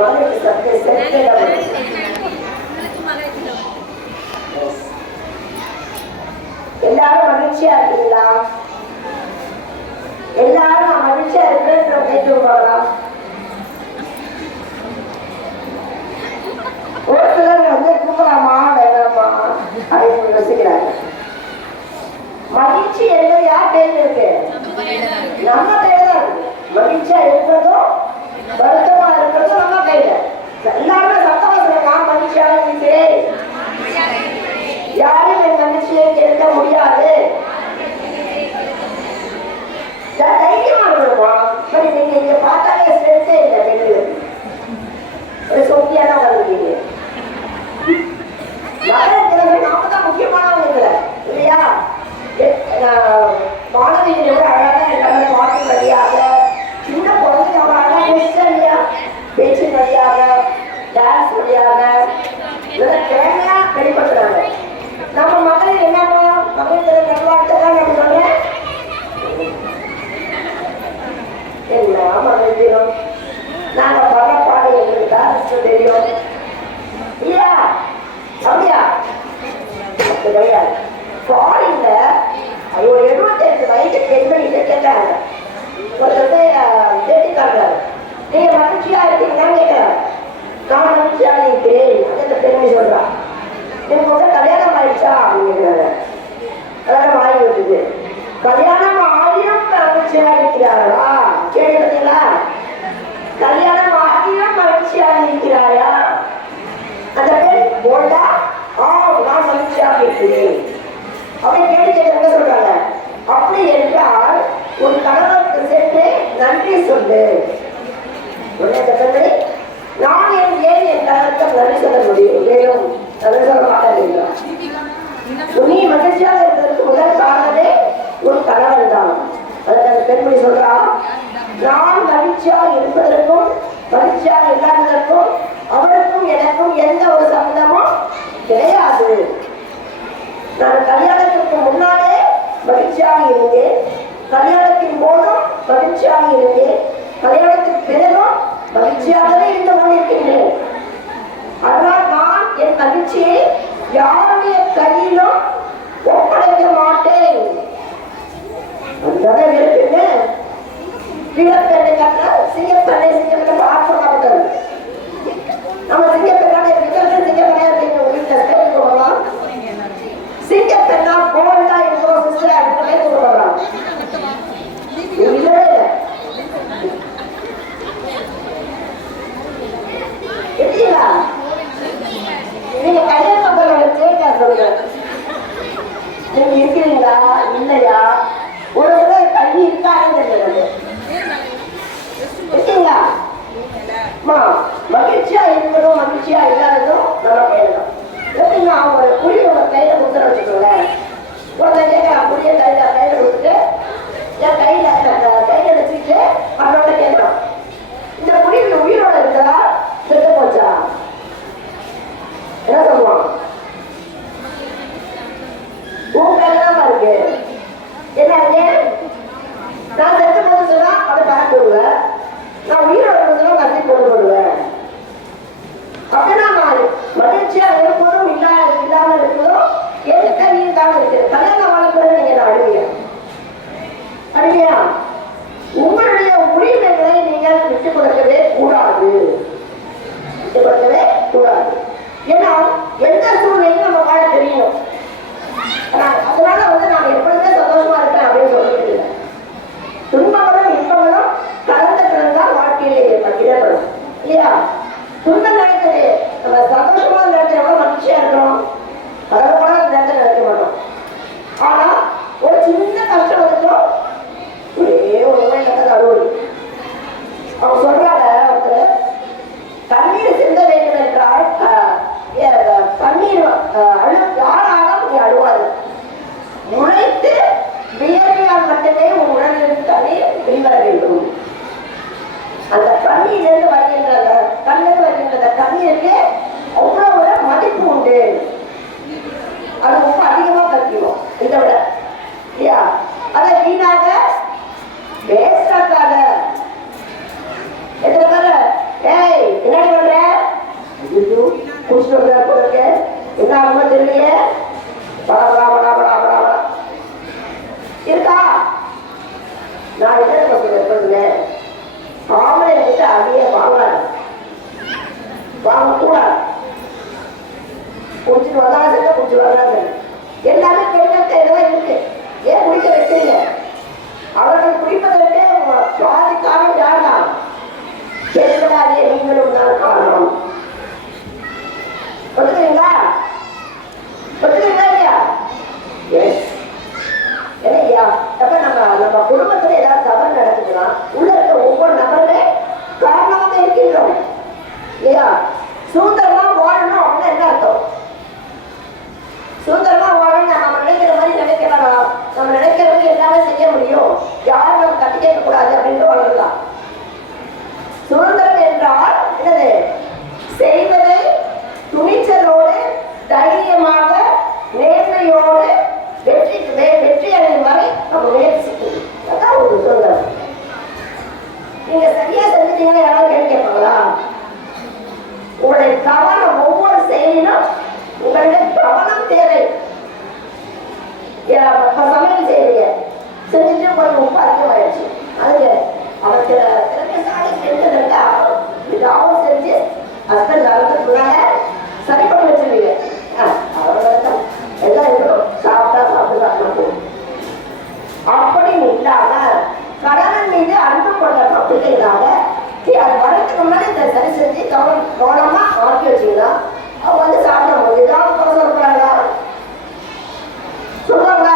மகளுக்கு எல்லாரும் மகிழ்ச்சியா இருக்கீங்களா? எல்லாரும் நான் மகிழ்ச்சியா இருக்கிறேன் கேட்டு போகலாம். ஒரு சிலர் வந்து கூப்பிடலாமா வேணாமா அப்படின்னு யோசிக்கிறாங்க. மகிழ்ச்சி என்பது யார் கையில் இருக்கு? நம்ம கையில தான் இருக்கு. மகிழ்ச்சியா இருக்கிறதும் வருத்தமா இருக்கிறதும் நம்ம கையில. எல்லாருமே சத்தமா சொல்லுங்க, நான் மகிழ்ச்சியாக இருக்கிறேன், யாரும் என் மகிழ்ச்சியை கேட்க முடியாது. தைரியமா இருக்கணுமா? சரி, நீங்க இங்க பார்த்தாலே ஸ்ட்ரெஸ்ஸே இல்லை, பெண்களுக்கு ஒரு சொத்தியா தான் வந்துருக்கீங்க. நாம தான் முக்கியமானவங்க இல்லையா? மாணவிகளை விட அழகா எல்லாமே பாட்டு வழியாக, சின்ன குழந்தைங்க அவங்க அழகா பேசுறா இல்லையா? பேச்சு வழியாக, டான்ஸ் வழியாக திறமையா வெளிப்படுத்துறாங்க. நம்ம மகளிர் என்னன்னா மகளிர் நல்வாழ்த்தான் நம்ம சொல்றேன். என்ன மகளிரும் நாங்க பல பாடு எங்களுக்கு தான் தெரியும் இல்லையா? அப்படியா? கிடையாது. ஃபாரின்ல ஒரு 75 வயசு பெண்கள் இதை கேட்டாங்க. ஒருத்தர் கேட்டு காட்டுறாரு, நீங்க மகிழ்ச்சியா இருக்கீங்கன்னு கேட்கிறாரு. நான் மகிழ்ச்சியாக இருக்கிறேன் அந்த பெருமை சொல்றான். எனக்கு வந்து கல்யாணம் ஆயிடுச்சா அப்படிங்கிறாங்க. கல்யாணம் ஆகி விட்டுது. கல்யாணம் ஆகியும் மகிழ்ச்சியா இருக்கிறாரா? கேட்கிறீங்களா? கல்யாணம் ஆகியும் மகிழ்ச்சியாக இருக்கிறாயா? அந்த பெண் போட்டா நான் மகிழ்ச்சியாக இருக்கிறேன் அப்படி கேட்டு என்ன சொல்றாங்க? அப்படி என்றால் உன் கணவருக்கு சென்று நன்றி சொல்லு. நான் ஏன் என் கணவருக்கு நன்றி சொல்ல முடியும்? மேலும் நன்றி சொல்ல மாட்டாங்க. நீ மகிழ்ச்சியாக இருப்பதற்கு முதல் காரணமே உன் கணவன் தான். அதுக்கு அந்த பெண்மணி சொல்றா, நான் மகிழ்ச்சியாக இருப்பதற்கும் மகிழ்ச்சியாக இல்லாததற்கும் அவருக்கும் எனக்கும் எந்த ஒரு சம்பந்தமும் கிடையாது. நான் கல்யாணத்திற்கு முன்னாலே மகிழ்ச்சியாக இருந்தேன், கல்யாணத்தின் போதும் மகிழ்ச்சியாக இருந்தேன், கல்யாணத்துக்கு பிறகும் மகிழ்ச்சியாகவே இருந்து கொண்டிருக்கின்றேன். அதனால் நான் என் மகிழ்ச்சியை யாருடைய கையிலும் ஒப்படைக்க மாட்டேன். அந்த இருக்குன்னு கிழப்பெண்ணை கட்டினா சிங்கப்பெண்ணை சிங்கப்பெண்ணை ஆற்றமாட்டது. நம்ம சிங்கப்பெண்ணான சிங்கப்பெண்ணா இருக்கீங்க. உங்க வீட்டுல பேர் சொல்லலாம். சிங்கப்பெண்ணா கோல்டா இருக்கிறோம் சிஸ்டர் அப்படின்ற பேர் சொல்லலாம். இல்லவே இல்லை. இருக்கீங்களா? நீங்க கல்யாண நம்பரோட கேட்க சொல்லுங்க. நீங்க இருக்கிறீங்களா இல்லையா? ஒரு தடவை கல்வி இருக்கான்னு தெரியல. இருக்கீங்களா? மகிழ்ச்சியா இருக்கிறதும் மகிழ்ச்சியா இல்லாததும் நம்ம கையிலும். எப்படின்னா அவங்க புளியோட கையில கொடுத்துட வச்சுக்கோங்க. ஒருத்தன் கேட்கலாம், புளிய கையில கொடுத்துட்டு என் கையில வச்சுட்டு அவனோட கேட்கலாம், இந்த புளியில் உயிரோட இருக்கிறா செத்து போச்சா? என்ன சொல்லுவான்? உன் கையில தான் இருக்கு. என்ன நான் செத்து போது சொன்னா அதை பேக் போடுவேன், நான் உயிரோட சொன்னா கட்டி கொண்டு போடுவேன். அப்படின்னா மகிழ்ச்சியா இருப்பதும் இல்லாம இருப்பதும் எந்த கையில் தான் இருக்கு. கல்யாணம் வாழ்க்கை நீங்க அழுவியா அழுவியா? உங்களுடைய உரிமைகளை நீங்கள் விட்டுக் கொடுக்கவே கூடாது, விட்டுக் கொடுக்கவே கூடாது. ஏன்னா எந்த சூழ்நிலையும் நம்ம வாழ தெரியணும். அதனால வந்து நான் எப்பொழுதுமே சந்தோஷமா இருக்கேன் அப்படின்னு சொல்லிட்டு இல்லை. துன்பங்களும் இன்பங்களும் கலந்த கலந்தான் வாழ்க்கையிலே இடப்படும் இல்லையா? துன்பம் நடக்குது, நம்ம சந்தோஷமா நினைச்சா மகிழ்ச்சியா இருக்கிறோம், அதோட நினைச்ச நினைக்க மாட்டோம். ஆனா ஒரு சின்ன கஷ்டம் வந்துட்டோம், ஒரே ஒரு அலுவலி அவங்க சொல்றாங்க, ஒருத்தர் தண்ணீர் சிந்த வேண்டும் என்றால் தண்ணீர் யாராலும் நீ அழுவாது, உழைத்து வியர்வையால் மட்டுமே உன் உடலில் தண்ணீர் வெளிவர வேண்டும். அந்த கண்ணிலிருந்து வருகின்ற கண்ணுக்கு வருகின்ற கண்ணீருக்கு அவ்வளவு விட மதிப்பு உண்டு. அது ரொம்ப அதிகமா கட்டிடும் இதை விட இல்லையா? அதை வீணாக வேஸ்ட் ஆக்காத. எத்தனை பேர் ஏய் குடிச்சிட்டு வந்தா கூட இருக்கு. என்ன ஆகுமா தெரியலையே. இருக்கா நான் என்ன சொல்றேன், ஆம்பளை கிட்ட அதையே வாங்காது, வாங்கக்கூடாது. குடிச்சிட்டு வந்தாலும் சரி, குடிச்சு வராது, எல்லாமே பெண்கள் கையில்தான் இருக்கு. ஏன் குடிக்க வைக்கிறீங்க? அவர்கள் குடிப்பதற்கு பாதி காரணம் யார்தான்? பெண்களாகிய நீங்களும் தான் காரணம். ஒத்துக்கிறீங்களா? ஒத்துக்கிறீங்களா இல்லையா? இல்லையா? அப்ப நம்ம குடும்பத்துல ஏதாவது தவறு நடக்குதுன்னா உள்ள இருக்க ஒவ்வொரு நபருமே காரணமாக இருக்கின்றோம் இல்லையா? சுதந்திரமா வாழணும் அப்படின்னு என்ன அர்த்தம்? சுதந்திரமா வாழணும் நம்ம நினைக்கிற மாதிரி நினைக்க வேணாம், நம்ம நினைக்கிறவங்க எல்லாமே செய்ய முடியும், யாரும் நம்ம தட்டி கேட்க கூடாது அப்படின்னு வளரலாம். சுதந்திரம் என்றால் என்னது? செய்வதை துணிச்சலோடு தைரியமாக நேர்மையோடு வெற்றி அடையும் வரை நம்ம முயற்சிக்கணும். அதான் ஒரு சுதந்திரம். நீங்க சரியா செஞ்சுட்டீங்கன்னா யாராவது கேள்வி கேட்பாங்களா? உங்களுடைய கவனம் ஒவ்வொரு செயலிலும் உங்களுடைய கவனம் தேவை. சமையல் செய்றீங்க, செஞ்சுட்டு கொஞ்சம் உப்பு அதிகமாயிடுச்சு, அதுக்கு அவருக்கு சாலை செஞ்சதுக்கு இதாகவும் செஞ்சு ஹஸ்பண்ட் அறுத்துக்குள்ளாக சரி பண்ணி வச்சிருவீங்க. அவர்களுக்கும் எல்லாம் இருக்கணும், சாப்பிட்டா சாப்பிட்டு அப்படி இல்லாம கடவுள் மீது அன்பு கொண்ட பத்திரிகைக்காக அது வரதுக்கு முன்னாடி இந்த சரி செஞ்சு கவனமா ஆக்கி வச்சீங்கன்னா அவங்க வந்து சாப்பிடும் போது ஏதாவது சொல்றாங்க சொல்லுவாங்க.